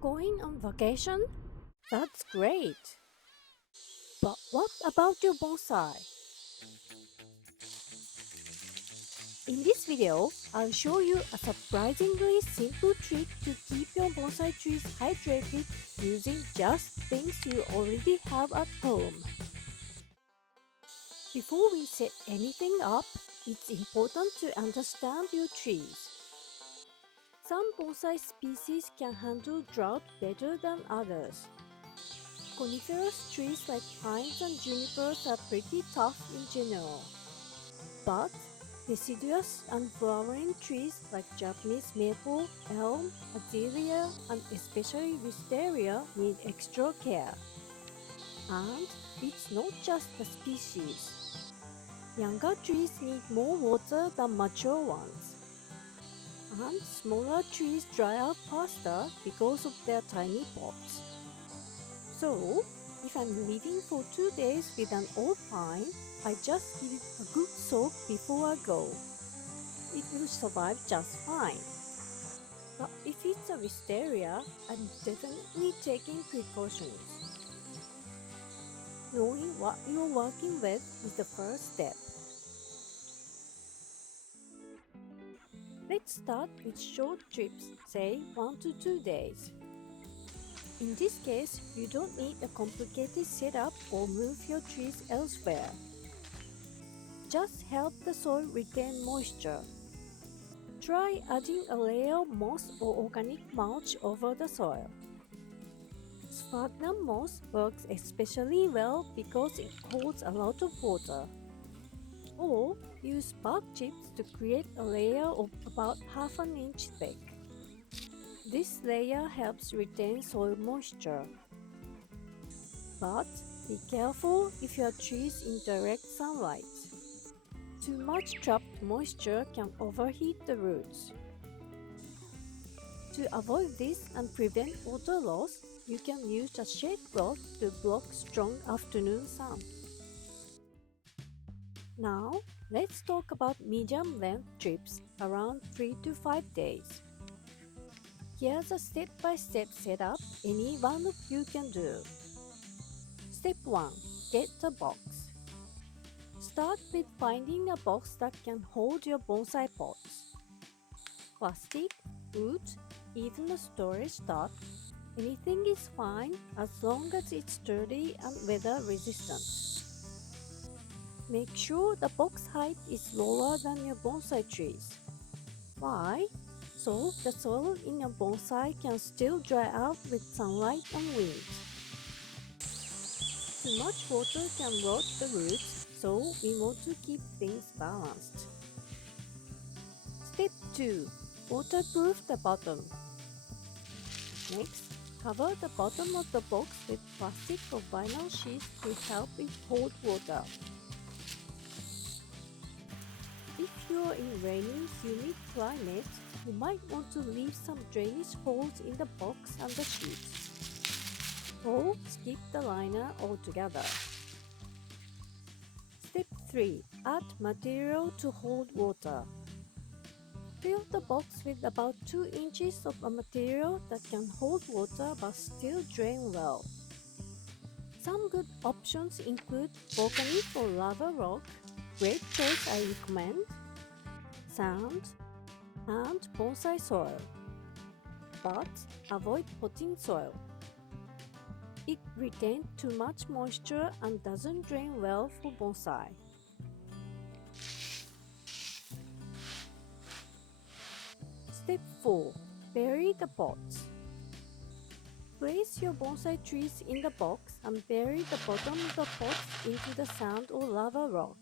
Going on vacation? That's great. But what about your bonsai? In this video, I'll show you a surprisingly simple trick to keep your bonsai trees hydrated using just things you already have at home. Before we set anything up, it's important to understand your trees. Some bonsai species can handle drought better than others. Coniferous trees like pines and junipers are pretty tough in general. But deciduous and flowering trees like Japanese maple, elm, azalea, and especially wisteria need extra care. And it's not just the species. Younger trees need more water than mature ones. And smaller trees dry out faster because of their tiny pods. So, if I'm leaving for 2 days with an old pine, I just give it a good soak before I go. It will survive just fine. But if it's a wisteria, I'm definitely taking precautions. Knowing what you're working with is the first step. Let's start with short trips, say 1 to 2 days. In this case, you don't need a complicated setup or move your trees elsewhere. Just help the soil retain moisture. Try adding a layer of moss or organic mulch over the soil. Sphagnum moss works especially well because it holds a lot of water. Or use bark chips to create a layer of about half an inch thick. This layer helps retain soil moisture. But be careful if your tree is in direct sunlight. Too much trapped moisture can overheat the roots. To avoid this and prevent water loss, you can use a shade cloth to block strong afternoon sun. Now, let's talk about medium-length trips around 3 to 5 days. Here's a step-by-step setup any one of you can do. Step 1. Get a box. Start with finding a box that can hold your bonsai pots. Plastic, wood, even a storage tub, anything is fine as long as it's sturdy and weather resistant. Make sure the box height is lower than your bonsai trees. Why? So the soil in your bonsai can still dry out with sunlight and wind. Too much water can rot the roots, so we want to keep things balanced. Step 2. Waterproof the bottom. Next, cover the bottom of the box with plastic or vinyl sheet to help it hold water. If you're in rainy, humid climate, you might want to leave some drainage holes in the box and the sheets. Or skip the liner altogether. Step 3. Add material to hold water. Fill the box with about 2 inches of a material that can hold water but still drain well. Some good options include volcanic or lava rock, great choice I recommend, sand, and bonsai soil. But avoid potting soil. It retains too much moisture and doesn't drain well for bonsai. Step 4. Bury the pots. Place your bonsai trees in the box and bury the bottom of the pots into the sand or lava rock,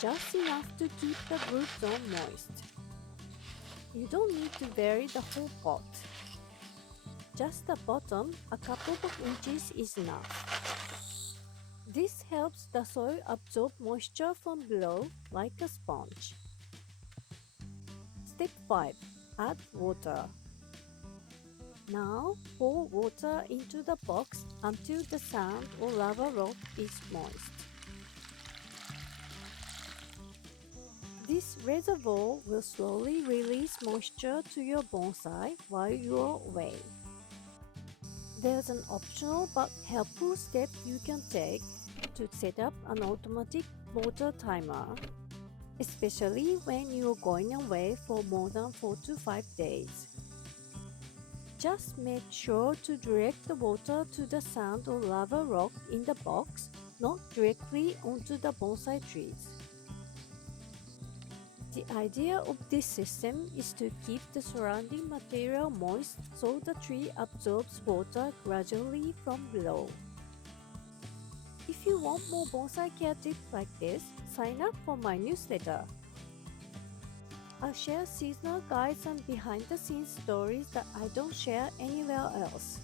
just enough to keep the root zone moist. You don't need to bury the whole pot. Just the bottom, a couple of inches is enough. This helps the soil absorb moisture from below like a sponge. Step 5. Add water. Now pour water into the box until the sand or lava rock is moist. This reservoir will slowly release moisture to your bonsai while you are away. There's an optional but helpful step you can take to set up an automatic water timer, especially when you're going away for more than 4 to 5 days. Just make sure to direct the water to the sand or lava rock in the box, not directly onto the bonsai trees. The idea of this system is to keep the surrounding material moist so the tree absorbs water gradually from below. If you want more bonsai care tips like this, sign up for my newsletter. I'll share seasonal guides and behind-the-scenes stories that I don't share anywhere else.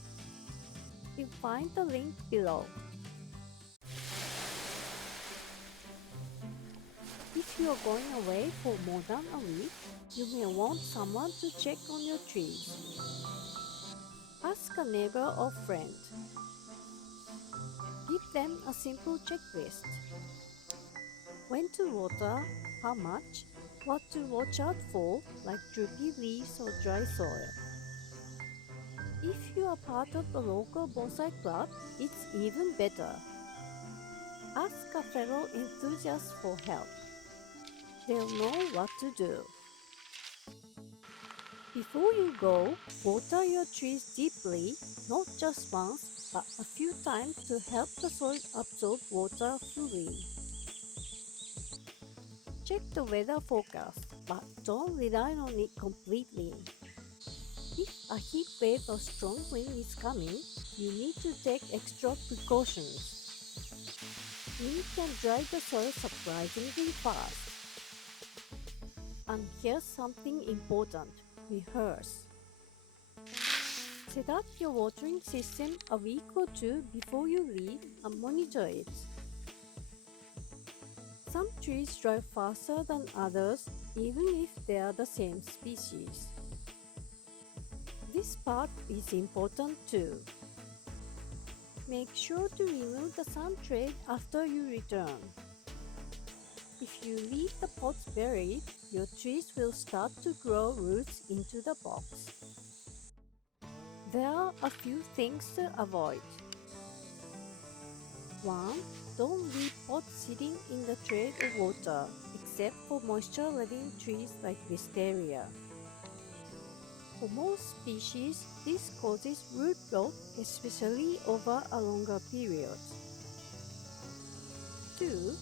You'll find the link below. If you are going away for more than a week, you may want someone to check on your trees. Ask a neighbor or friend. Give them a simple checklist. When to water, how much, what to watch out for, like droopy leaves or dry soil. If you are part of the local bonsai club, it's even better. Ask a fellow enthusiast for help. They'll know what to do. Before you go, water your trees deeply, not just once, but a few times to help the soil absorb water fully. Check the weather forecast, but don't rely on it completely. If a heat wave or strong wind is coming, you need to take extra precautions. Wind can dry the soil surprisingly fast. And here's something important: rehearse. Set up your watering system a week or two before you leave and monitor it. Some trees dry faster than others, even if they are the same species. This part is important too. Make sure to remove the sun shade after you return. If you leave the pots buried, your trees will start to grow roots into the box. There are a few things to avoid. 1. Don't leave pots sitting in the tray of water, except for moisture-loving trees like wisteria. For most species, this causes root rot, especially over a longer period. 2.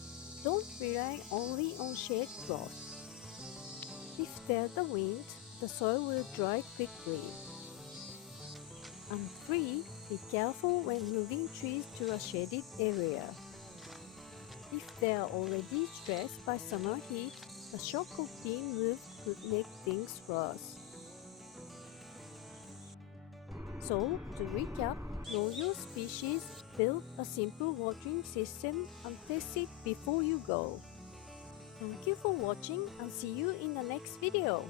Don't rely only on shade cloth. If there's the wind, the soil will dry quickly. And 3. Be careful when moving trees to a shaded area. If they are already stressed by summer heat, the shock of being moved could make things worse. So, to recap, know your species, build a simple watering system, and test it before you go. Thank you for watching and see you in the next video.